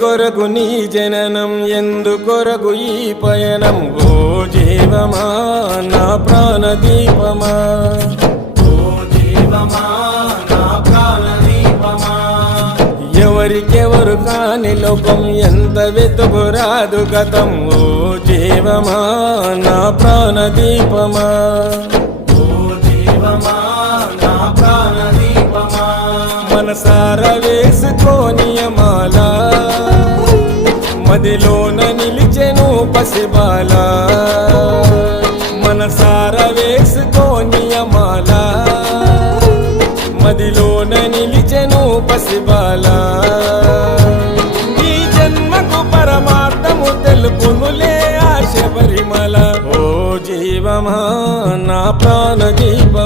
కొరకు నీ జననం, ఎందుకొరకు ఈ పయనం? ఓ జీవమా నా ప్రాణదీపమా, ఓ జీవమా నా ప్రాణదీపమా. ఎవరికెవరు కాని లోకం, ఎంత వెతుకురాదు గతం. ఓ జీవమా నా ప్రాణదీపమా, ఓ జీవమా నా ప్రాణదీపమా. మనసార వేసుకోని మాల, మదిలోన నిలిచెను పసిబాల. మనసార వేసుకోని మాల, మదిలోన నిలిచెను పసిబాల. ఈ జన్మకు పరమార్థము తెలుపునులే ఆశ పరిమళ. ఓ జీవమా నా ప్రాణదీపమా.